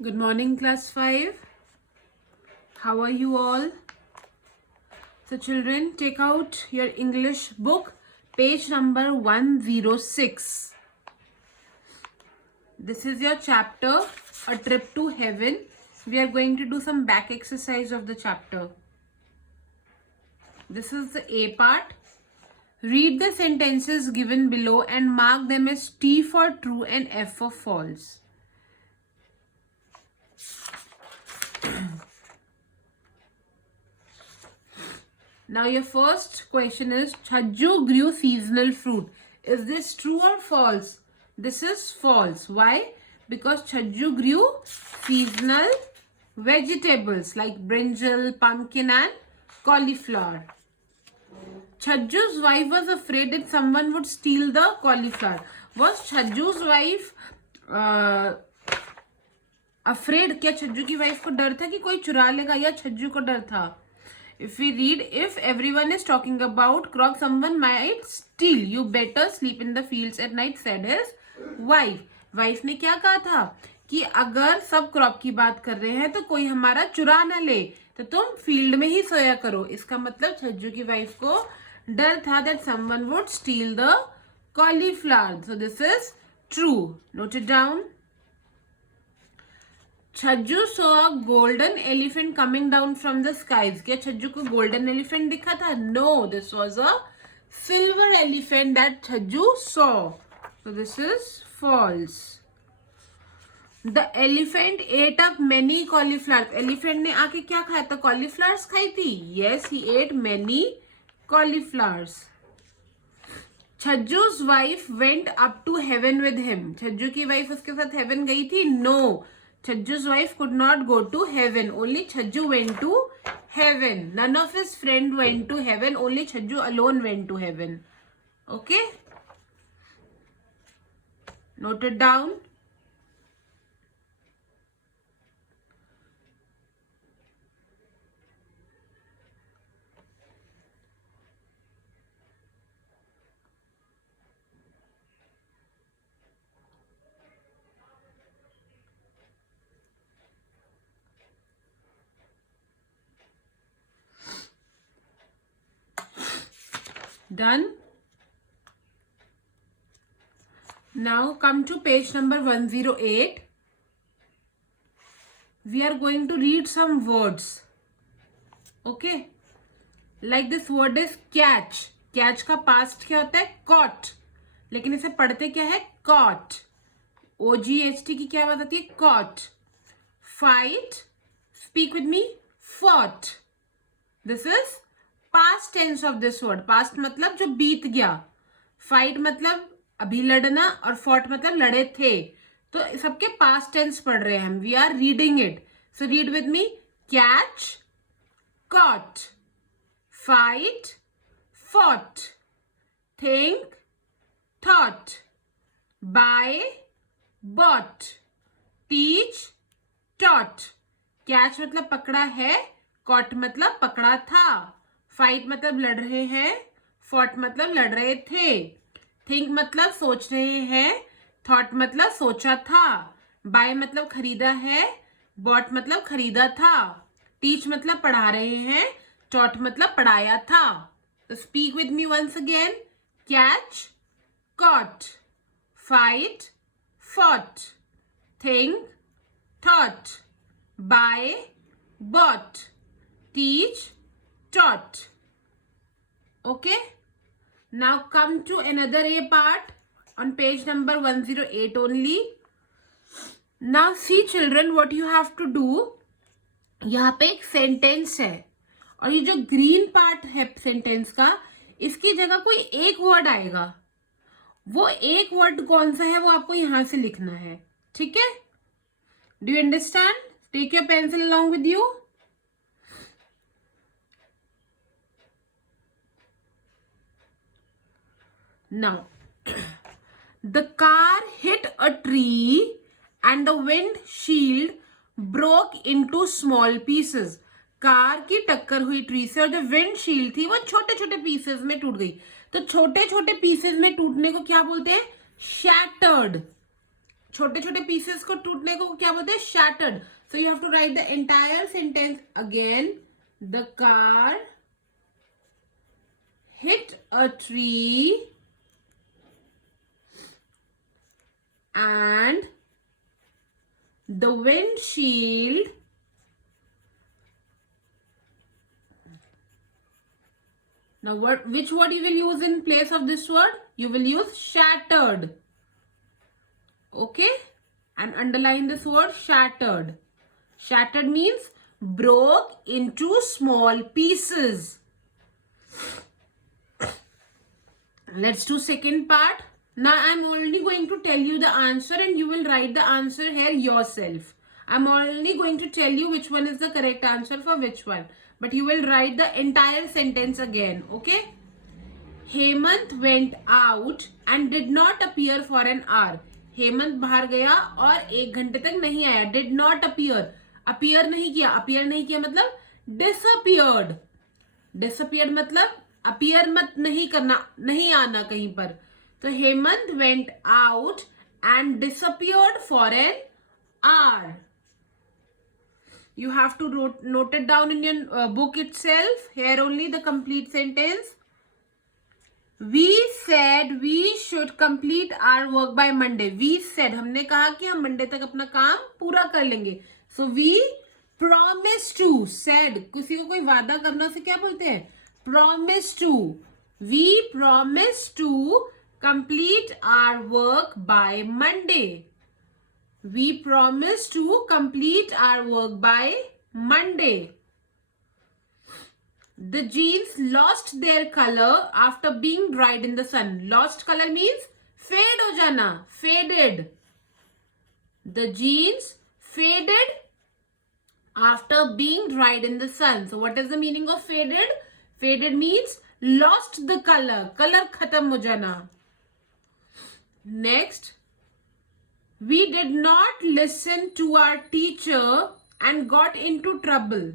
Good morning, class 5. How are you all? So children, take out your English book, page number 106. This is your chapter, A Trip to Heaven. We are going to do some back exercise of the chapter. This is the A part. Read the sentences given below and mark them as T for true and F for false. Now your first question is, Chhajju grew seasonal fruit. Is this true or false? This is false. Why? Because Chhajju grew seasonal vegetables like brinjal, pumpkin and cauliflower. Chhajju's wife was afraid that someone would steal the cauliflower. Was Chhajju's wife afraid? क्या छज्जू की wife को डर था कि कोई चुरा लेगा या छज्जू को डर था? If we read, if everyone is talking about crop, someone might steal. You better sleep in the fields at night, said his wife. Wife ने क्या कहा था कि अगर सब क्रॉप की बात कर रहे हैं तो कोई हमारा चुरा ना ले, तो तुम फील्ड में ही सोया करो. इसका मतलब छज्जू की वाइफ को डर था that someone would steal the cauliflower. So this is true. Note it down. Chhajju saw a golden elephant coming down from the skies. क्या छज्जू को golden elephant दिखा था? No, this was a silver elephant that Chhajju saw. So this is false. The elephant ate up many cauliflowers. Elephant ने आके क्या खाया था? Cauliflowers खाई थी. Yes, he ate many cauliflowers. छज्जू's wife went up to heaven with him. Chhajju की wife उसके साथ heaven गई थी? No. Chhajju's wife could not go to heaven. Only Chhajju went to heaven. None of his friends went to heaven. Only Chhajju alone went to heaven. Okay? Note it down. Done. Now come to page number 108. We are going to read some words. Okay? Like this word is catch. Catch का past क्या होता है? Caught. लेकिन इसे पढ़ते क्या है? Caught. OGHT की क्या बात आती है? Caught. Fight. Speak with me. Fought. This is past tense of this word. Past मतलब जो बीत गया. फाइट मतलब अभी लड़ना और फॉट मतलब लड़े थे. तो सबके पास्ट टेंस पढ़ रहे हैं हम. We are reading it. So read with me. Catch, caught, fight, fought, think, thought, buy, bought, teach, taught. Catch मतलब पकड़ा है. कॉट मतलब पकड़ा था. फाइट मतलब लड़ रहे हैं. फॉट मतलब लड़ रहे थे. थिंक मतलब सोच रहे हैं. थॉट मतलब सोचा था. बाय मतलब खरीदा है. बॉट मतलब खरीदा था. टीच मतलब पढ़ा रहे हैं. टॉट मतलब पढ़ाया था. तो speak with me once again. Catch, caught, fight, fought, think, thought, buy, bought, teach, taught. Okay? Now come to another A part on page number 108 only. Now see children what you have to do. यहाँ पे एक sentence है और ये जो green part है sentence का, इसकी जगह कोई एक वर्ड आएगा. वो एक वर्ड कौन सा है वो आपको यहां से लिखना है. ठीक है? Do you understand? Take your pencil along with you. Now, the car hit a tree and the windshield broke into small pieces. Car की टक्कर हुई ट्री से और जो विंडशील्ड थी वो छोटे छोटे पीसेस में टूट गई. तो छोटे छोटे पीसेस में टूटने को क्या बोलते हैं? शैटर्ड. छोटे छोटे पीसेस को टूटने को क्या बोलते हैं? Shattered. So you have to write the entire sentence again. The car hit a tree and the windshield now which word you will use in place of this word? You will use shattered. Okay, and underline this word shattered. Shattered means broke into small pieces. Let's do second part. Now I'm only going to tell you the answer and you will write the answer here yourself. I'm only going to tell you which one is the correct answer for which one. But you will write the entire sentence again. Okay? Hemant went out and did not appear for an hour. Hemant बाहर गया और 1 घंटे तक नहीं आया. Did not appear. Appear नहीं किया. Appear नहीं किया मतलब disappeared. Disappeared मतलब अपीयर मत नहीं करना, नहीं आना कहीं पर. तो Hemant went out and disappeared for an hour. You have to note it down in your book itself. Here only the complete sentence. We said we should complete our work by Monday. We said, हमने कहा कि हम Monday तक अपना काम पूरा कर लेंगे. So we promised to. Said, किसी को कोई वादा करना से क्या बोलते हैं? Promise to. We promise to complete our work by Monday. We promise to complete our work by Monday. The jeans lost their color after being dried in the sun. Lost color means fade हो जाना. Faded. The jeans faded after being dried in the sun. So what is the meaning of faded? Faded means lost the color. Color khatam ho jana. Next, we did not listen to our teacher and got into trouble.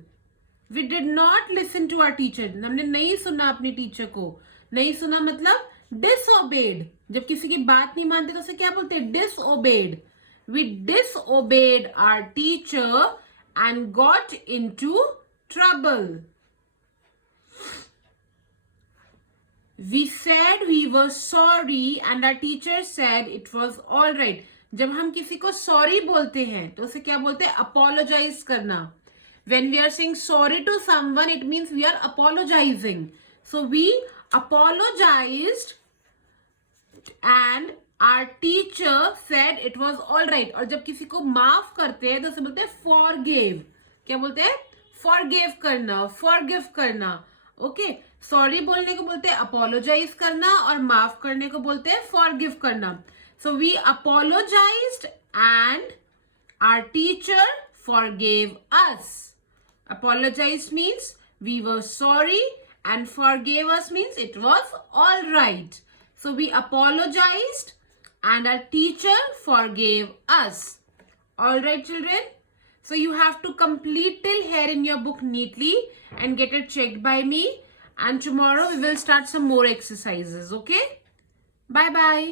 We did not listen to our teacher. हमने नहीं सुना अपनी teacher को. नहीं सुना मतलब disobeyed. जब किसी की बात नहीं मानते तो उसे क्या बोलते हैं? Disobeyed. We disobeyed our teacher and got into trouble. We said we were sorry and our teacher said it was all right. जब हम किसी को sorry बोलते हैं तो उसे क्या बोलते हैं? Apologize करना. When we are saying sorry to someone, it means we are apologizing. So we apologized and our teacher said it was all right. और जब किसी को माफ करते हैं तो उसे बोलते हैं forgave. क्या बोलते हैं? Forgive करना, forgive करना. ओके, सॉरी बोलने को बोलते हैं अपोलोजाइज करना और माफ करने को बोलते हैं फॉरगिव करना. So we apologized and our teacher forgave us. Apologized means we were sorry and forgave us means it was all right. So we apologized and our teacher forgave us. All right children. So you have to complete till here in your book neatly and get it checked by me. And tomorrow we will start some more exercises. Okay? Bye bye.